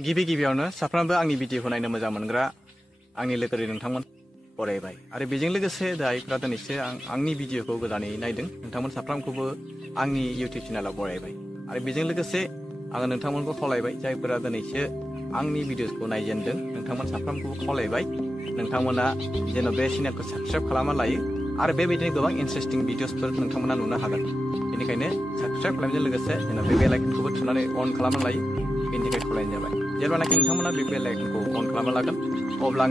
गिबियावनो साफ्रोमबो आंनि भिडिअखौ नायनो मोजां मोनग्रा आंनि लोगोरि नोंथांमोन बरायबाय आरो बेजों लोगोसे जायफ्रा दिनैसो आंनि भिडिअखौ गोदानै नायदों नोंथांमोन साफ्रोमखौबो आंनि इउटिउब चेनेलाव बरायबाय आरो बेजों लोगोसे आङो नोंथांमोनखौ खावलायबाय जायफोरा दिनैसो आंनि भिडिअखौ नायजेनदों नोंथांमोन साफ्रोमखौबो खावलायबाय नोंथांमोना जेन' बे चेनेलखौ साबस्क्राइब खालामना लायो आरो बेबायदिनो गोबां इन्टारेस्टिं भिडिअसफोर नोंथांमोना नुनो हागोन बेनिखायनो साबस्क्राइब खालामनायजों लोगोसे जेन' बे बेल आइकनखौबो थुनानै अन खालामना लायो बेनि थाखाय खावलायनाय जाबाय जेब्लानाखि नोंथांमोना बे बेल आइकनखौ अन खालामना लागोन अब्ला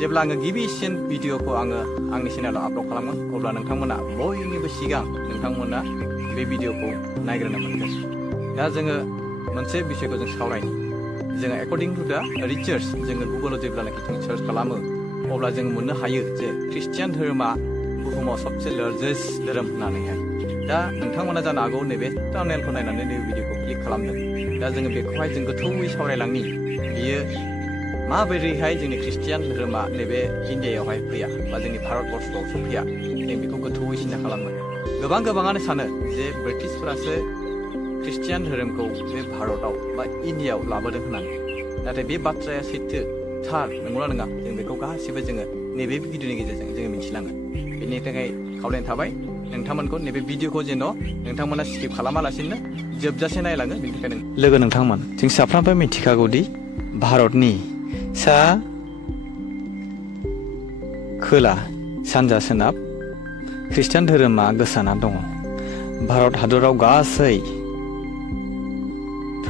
जेब्ला आङो गिबिसिन भिडिअखौ आंनि चेनेलाव आपल'ड खालामगोन अब्ला नोंथांमोना बयनिबो सिगां नोंथांमोना बे भिडिअखौ नायग्रोनो मोनगोन दा जोङो मोनसे बिषयखौ जों सावरायनो जोङो एकर्डिं टु दा रिसार्च जोङो गुगोलाव जेब्लानाखि जों सार्च खालामो अब्ला जों मोननो हायो जे ख्रिस्टियान धोरोमा बुहुमाव सबसे लार्जेस्ट धोरोम होननानैहाय दा नोंथांमोना जानो हागौ नैबे टानेलखौ नायनानै नैबे भिडिअखौ क्लिक खालामदों दा जोङो बेखौहाय जों गोथौयै सावरायलांनि बियो माबोरैहाय जोंनि ख्रिस्टियान धोरोमा नैबे इन्डियायावहाय फैया बा जोंनि भारतबर्षआवसो फैया जों बेखौ गोथौयै सिन्था खालामगोन गोबाङानो सानो जे ब्रिटिशफोरासो ख्रिस्टियान धोरोमखौ बे भारतआव बा इन्डियायाव लाबोदों होननानै नाथाय बे बाथ्राया सैथो थार नंगौना नङा जों बेखौ गासिबो जोङो नैबे भिडिअनि गेजेरजों जोङो मिथिनांगोन बेनि थाखाय खावलायनाय थाबाय नोंथांमोनखौ नैबे भिडिअखौ जेन' नोंथांमोना स्किप खालामालासिनो जोबजासे नायलाङो बेनि थाखाय लोगो नोंथांमोन जों साफ्रोमबो मिथिखागौदि भारतनि सा खोला सानजा सोनाब ख्रिस्टान धोरोमा गोसारना दङ भारत हादराव गासै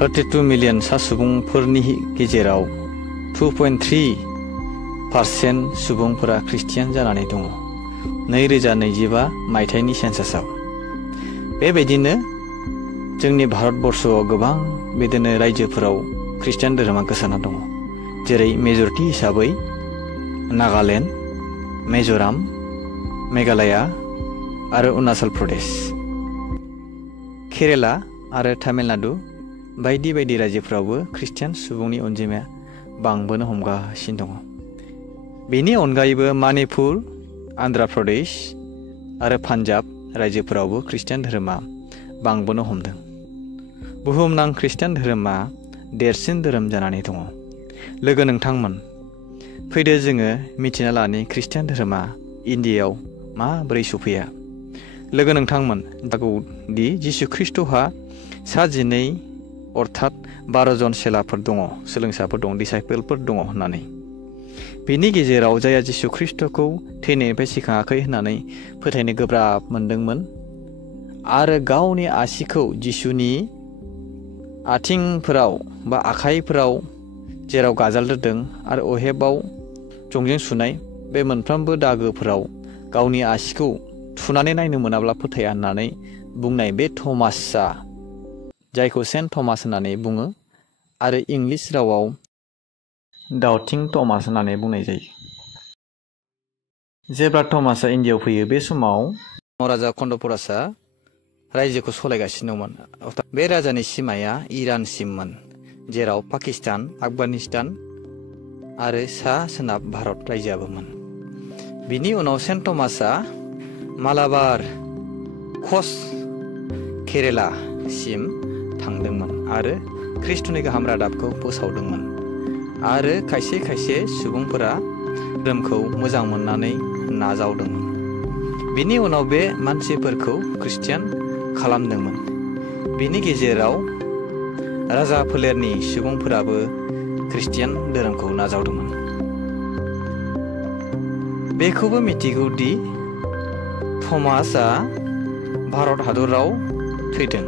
32 मिलियन सा सुबुंफोरनि गेजेराव 2.3% सुबुंफोरा ख्रिस्टियान जानानै दङ 2025 मायथाइनि सेन्सासआव बेबायदिनो जोंनि भारतबर्षआव गोबां बिदिनो रायजोफोराव ख्रिस्टियान धोरोमा गोसारना दङ जेरै मेजरिटि हिसाबै नागालेण्ड मिज'राम मेघालया आरो अरुणाचल प्रदेश केरेला आरो तामिलनाडु बायदि रायजोफोरावबो ख्रिस्टियान सुबुंनि अनजिमाया बांबोनो हमगासिनो दङ बेनि अनगायैबो मणिपुर आन्ध्र प्रदेश आरो पान्जाब रायजोफोरावबो ख्रिस्टियान धोरोमा बांबोनो हमदों बुहुमनां ख्रिस्टियान धोरोमा देरसिन धोरोम जानानै दङ लोगो नोंथांमोन फैदो जोङो मिथिना लानि ख्रिस्टियान धोरोमा इन्डियायाव माबोरै सफैया लोगो नोंथांमोन मिथिगौदि जिसु ख्रिस्टहा सा 12 अर्थात 12 जन चेलाफोर दङ सोलोंसाफोर दं डिसाइपोलफोर दङ होननानै बेनि गेजेराव जायहा जिसु ख्रिस्टखौ थैनायनिफ्राय सिखाङाखै होननानै फोथायनो गोब्राब मोनदोंमोन आरो गावनि आसिखौ जिसुनि आथिंफोराव बा आखाइफोराव जेराव गाजोलदों आरो अहेबाव जंजों सुनाय बे मोनफ्रोमबो दागोफोराव गावनि आसिखौ थुनानै नायनो मोनाब्ला फोथाया होननानै बुंनाय बे थमासआ जायखौ सेन्ट थमास होननानै बुङो आरो इंलिस रावाव डाउटिं थमास होननानै बुंनाय जायो जेब्ला थमासआ इन्डियायाव फैयो बे समाव महाराजा कन्दपरासआ रायजोखौ सलायगासिनो दंमोन बे राजानि सिमाया इरानसिममोन जेराव पाकिस्तान आफगानिस्तान आरो सा सोनाब भारत रायजोआबोमोन बिनि उनाव सेन्ट थमासआ मालाबार क'स्ट केरेलासिम थांदोंमोन आरो ख्रिस्ट'नि गाहाम रादाबखौ फोसावदोंमोन आरो खायसे सुबुंफोरा धोरोमखौ मोजां मोननानै नाजावदोंमोन बिनि उनाव बे मानसिफोरखौ ख्रिस्टियान खालामदोंमोन बिनि गेजेराव राजा फोलेरनि सुबुंफोराबो ख्रिस्टियान धोरोमखौ नाजावदोंमोन बेखौबो मिथिगौदि थमासआ भारत हादराव थैदों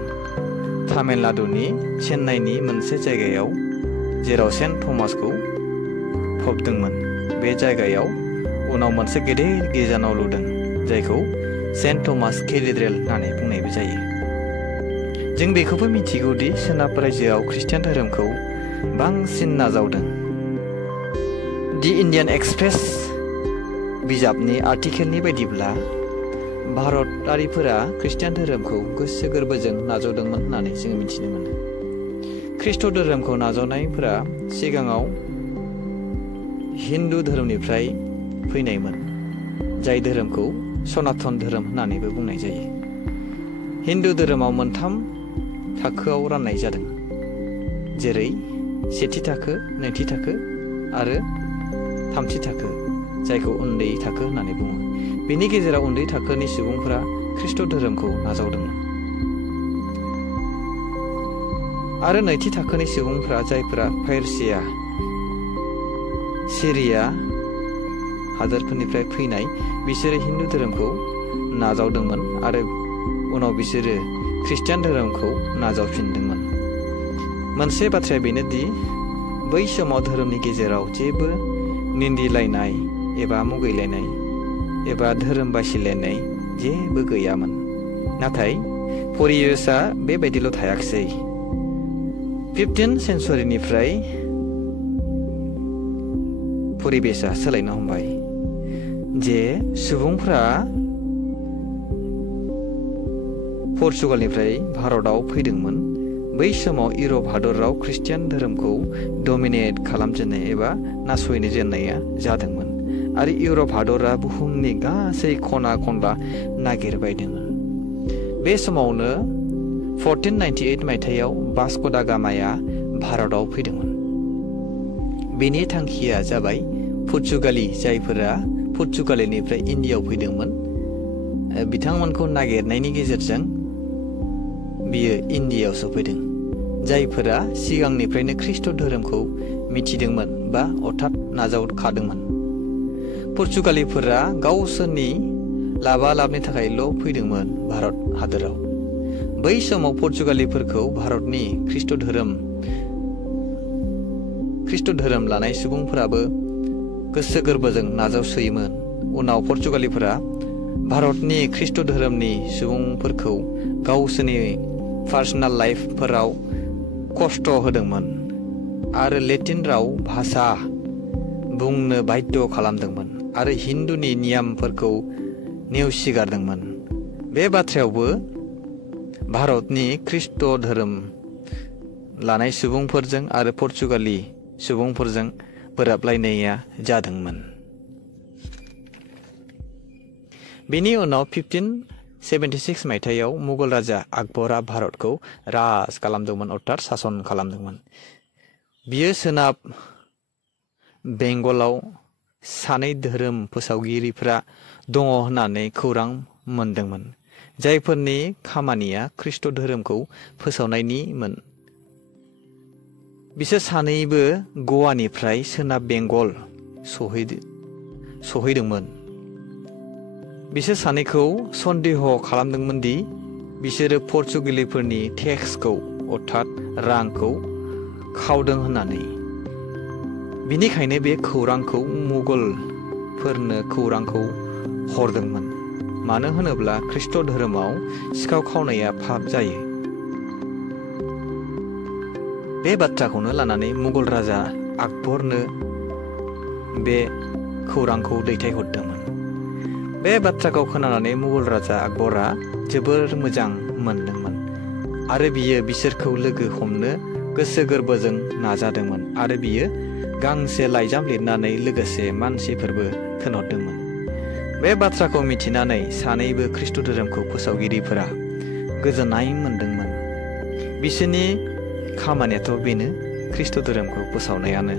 तामिलनाडुनि चेन्नाइनि मोनसे जायगायाव जेराव सेन्ट थमासखौ फबदोंमोन बे जायगायाव उनाव मोनसे गेदेर गिर्जानाव लुदों जायखौ सेन्ट थमास केथेड्रेल होननानै बुंनायबो जायो जों बेखौबो मिथिगौदि सोनाब रायजोआव ख्रिस्टियान धोरोमखौ बांसिन नाजावदों दि इन्डियान एक्सप्रेस बिजाबनि आर्टिकेलनि बायदिब्ला भारतारिफोरा ख्रिस्टियान धोरोमखौ गोसो गोरबोजों नाजावदोंमोन होननानै जों मिथिनो मोनो ख्रिस्ट' धोरोमखौ नाजावनायफोरा सिगाङाव हिन्दु धोरोमनिफ्राय फैनायमोन जाय धोरोमखौ सनातन धोरोम होननानैबो बुंनाय जायो हिन्दु धोरोमाव मोनथाम थाखोआव राननाय जादों जेरै सेथि थाखो, नैथि थाखो आरो थामथि थाखो, जायखौ उन्दै थाखो होननानै बुङो। बेनि गेजेराव उन्दै थाखोनि सुबुंफोरा ख्रीष्ट धोरोमखौ नाजावदोंमोन। आरो नैथि थाखोनि सुबुंफोरा जायफोरा पार्सिया, सिरिया हादोरफोरनिफ्राय फैनाय, बिसोरो हिन्दु धोरोमखौ नाजावदोंमोन आरो उनाव बिसोरो ख्रिस्टियान धोरोमखौ नाजावफिनदोंमोन। मोनसे बाथ्राया बेनोदि बै समाव धोरोमनि गेजेराव जेबो निन्दिलायनाय एबा मुगैलायनाय एबा धोरोम बासिलायनाय जेबो गैयामोन। नाथाय परिबेसआ बेबायदिल' थायाखिसै। 15th सेन्चुरिनिफ्राय परिबेसआ सोलायनो हमबाय जे सुबुंफ्रा पर्तुगालनिफ्राय भारताव फैदोंमोन। बै समाव इउरप हादराव ख्रिस्टियान धोरोमखौ डमिनेट खालामजेननाय एबा नासयनो जेननाया जादोंमोन आरो इउरप हादरा बुहुमनि गासै खना खनला नागिरबायदोंमोन। बे समावनो 1498 मायथाइयाव वास्को दा गामाया भारताव फैदोंमन। बेनि थांखिया जाबाय पर्तुगाली जायफोरा पर्तुगालनिफ्राय इन्डियायाव फैदोंमोन, बिथांमोनखौ नागिरनायनि गेजेरजों बियो इन्डियायाव सफैदों। जायफोरा सिगांनिफ्रायनो ख्रीष्ट धोरोमखौ मिथिदोंमोन बा अर्थात नाजावखादोंमन। पर्तुगालीफोरा गावसोरनि लाबा-लाबनि थाखायल' फैदोंमोन भारत हादराव। बै समाव पर्तुगालीफोरखौ भारतनि ख्रीष्ट धोरोम लानाय सुबुंफोराबो गोसो गोरबोजों नाजावसोयोमोन। उनाव पर्तुगालीफोरा भारतनि ख्रीष्ट धोरोमनि सुबुंफोरखौ गावसोरनि पार्सनेल लाइफफोराव खस्थ' होदोंमोन आरो लेटिन राव भाषा बुंनो बाध्य खालामदोंमोन आरो हिन्दुनि नियमफोरखौ नेवसिगारदोंमोन। बे बाथ्रायावबो भारतनि ख्रीष्ट धोरोम लानाय सुबुंफोरजों आरो पर्तुगाली सुबुंफोरजों बोराबलायनाया जादोंमोन। बेनि उनाव 1576 मायथाइयाव मुगल राजा आकबरा भारतखौ राज खालामदोंमोन अर्थात सासन खालामदोंमोन। बियो सोनाब बेंगलाव सानै धोरोम फोसावगिरिफोरा दङ होननानै खौरां मोनदोंमोन, जायफोरनि खामानिया ख्रीष्ट धोरोमखौ फोसावनायनिमोन। बिसोर सानैबो गवानिफ्राय सोनाब बेंगल सहैदोंमोन। बिसोर सानैखौ सन्देह खालामदोंमोन दि बिसोरो पर्तुगिलिफोरनि टेक्सखौ अर्थात रांखौ खावदों होननानै। बिनिखायनो बे खौरांखौ मुगलफोरनो खौरांखौ हरदोंमोन। मानो होनोब्ला ख्रीष्ट धोरोमाव सिखाव खावनाया पाप जायो। बे बाथ्राखौनो लानानै मुगल राजा आकबरनो बे खौरांखौ दैथायहरदोंमोन। बे बाथ्राखौ खोनानानै मुगल राजा आकबरा जोबोर मोजां मोनदोंमोन आरो बियो बिसोरखौ लोगो हमनो गोसो गोरबोजों नाजादोंमोन आरो बियो गांसे लाइजाम लिरनानै लोगोसे मानसिफोरबो थिनहरदोंमोन। बे बाथ्राखौ मिथिनानै सानैबो ख्रीष्ट धोरोमखौ फोसावगिरिफोरा गोजोननाय मोनदोंमोन। बिसोरनि खामानियाथ' बेनो ख्रीष्ट धोरोमखौ फोसावनायानो।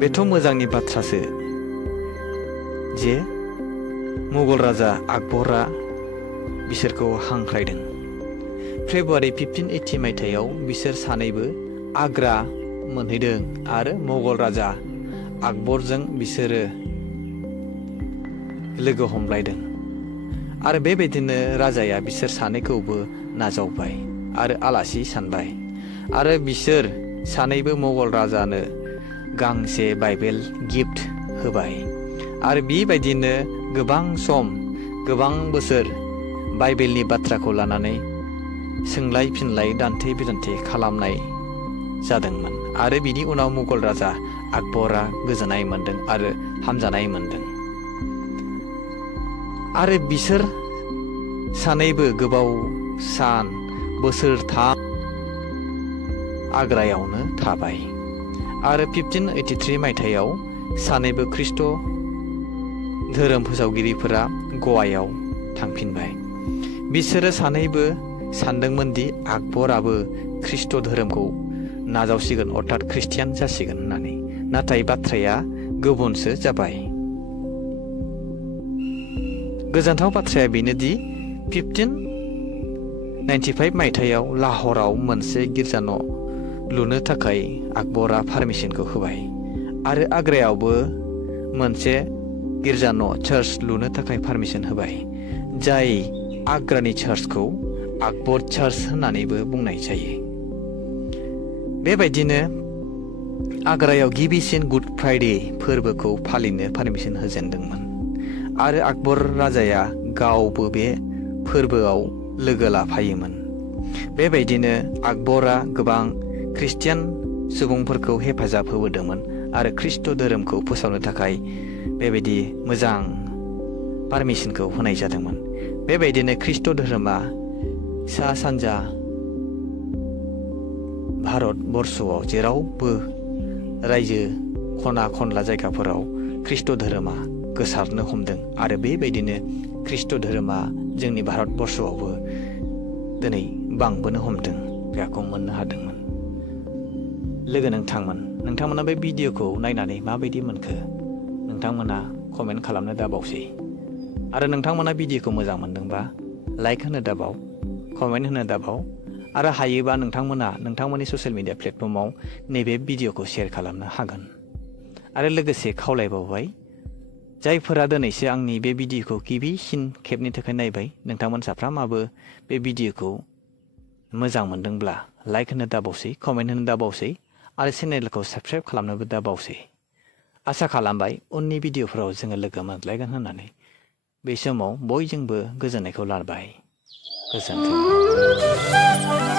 बेथ' मोजांनि बाथ्रासो जे मुगल राजा आकबरा बिसोरखौ हांख्रायदों। फेब्रुवारि 1580 मायथाइयाव बिसोर सानैबो आग्रा मोनहैदों आरो मुगल राजा आकबरजों बिसोरो लोगो हमलायदों आरो बेबायदिनो राजाया बिसोर सानैखौबो नाजावबाय आरो आलासि सानबाय आरो बिसोर सानैबो मुगल राजानो गांसे बाइबेल गिफ्ट होबाय आरो बेबायदिनो गोबां सम गोबां बोसोर बाइबेलनि बाथ्राखौ लानानै सोंलाय फिनलाय दान्थे बिदान्थे खालामनाय जादोंमोन आरो बिनि उनाव मुगल राजा आकबरा गोजोननाय मोन्दों आरो हामजानाय मोन्दों आरो बिसोर सानैबो गोबाव सान बोसोरथाम आग्रायावनो थाबाय आरो 1583 मायथाइयाव सानैबो ख्रीष्ट धोरोम फोसावगिरिफोरा गवायाव थांफिनबाय। बिसोरो सानैबो सानदोंमोन दि आकबराबो ख्रीष्ट धोरोमखौ नाजावसिगोन अर्थात ख्रिस्टियान जासिगोन होननानै। नाथाय बाथ्राया गुबुनसो जाबाय। गोजोनथाव बाथ्राया बेनोदि 1595 मायथाइयाव लाहौराव मोनसे गिर्जा न' लुनो थाखाय आकबरा पारमिसनखौ होबाय आरो आग्रायावबो मोनसे गिर्जा न' चार्च लुनो थाखाय पारमिसन होबाय, जाय आग्रानि चार्चखौ आकबर चार्च होननानैबो बुंनाय जायो। बेबायदिनो आग्रायाव गिबिसिन गुड फ्राइडे फोरबोखौ फालिनो पारमिसन होजेनदोंमोन आरो आकबर राजाया गावबो बे फोरबोआव लोगो लाफायोमोन। बेबायदिनो आकबरा गोबां ख्रिस्टियान सुबुंफोरखौ हेफाजाब होबोदोंमोन आरो ख्रिस्ट' धोरोमखौ फोसावनो थाखाय बेबायदि मोजां पारमिसनखौ होनाय जादोंमोन। बेबायदिनो ख्रिस्ट' धोरोमा सा सानजा भारत बर्षआव जेरावबो रायजो खना खनला जायगाफोराव ख्रिस्ट' धोरोमा गोसारनो हमदों आरो बेबायदिनो ख्रिस्ट' धोरोमा जोंनि भारत बर्षआवबो दिनै बांबोनो हमदों, बेखौ मोननो हादोंमोन। लोगो नोंथांमोना बे भिडिअखौ नायनानै माबायदि मोनखो नोंथांमोना कमेन्ट खालामनो दाबावसै आरो नोंथांमोना भिडिअखौ मोजां मोनदोंबा लाइक होनो दाबाव, कमेन्ट होनो दाबाव आरो हायोबा नोंथांमोना नोंथांमोननि ससियेल मिडिया प्लेटफर्माव नैबे भिडिअखौ शेयार खालामनो हागोन। आरो लोगोसे खावलायबावबाय, जायफोरा दिनैसो आंनि बे भिडिअखौ गिबिसिन खेबनि थाखाय नायबाय, नोंथांमोन साफ्रोमाबो बे भिडिअखौ मोजां मोनदोंब्ला लाइक होनो दाबावसै, कमेन्ट होनो दाबावसै आरो चेनेलखौ साबस्क्राइब खालामनोबो दाबावसै। आसा खालामबाय उननि भिडिअफोराव जोङो लोगो मोनलायगोन होननानै। बे समाव बयजोंबो गोजोननायखौ लाबाय। गोजोन्थों।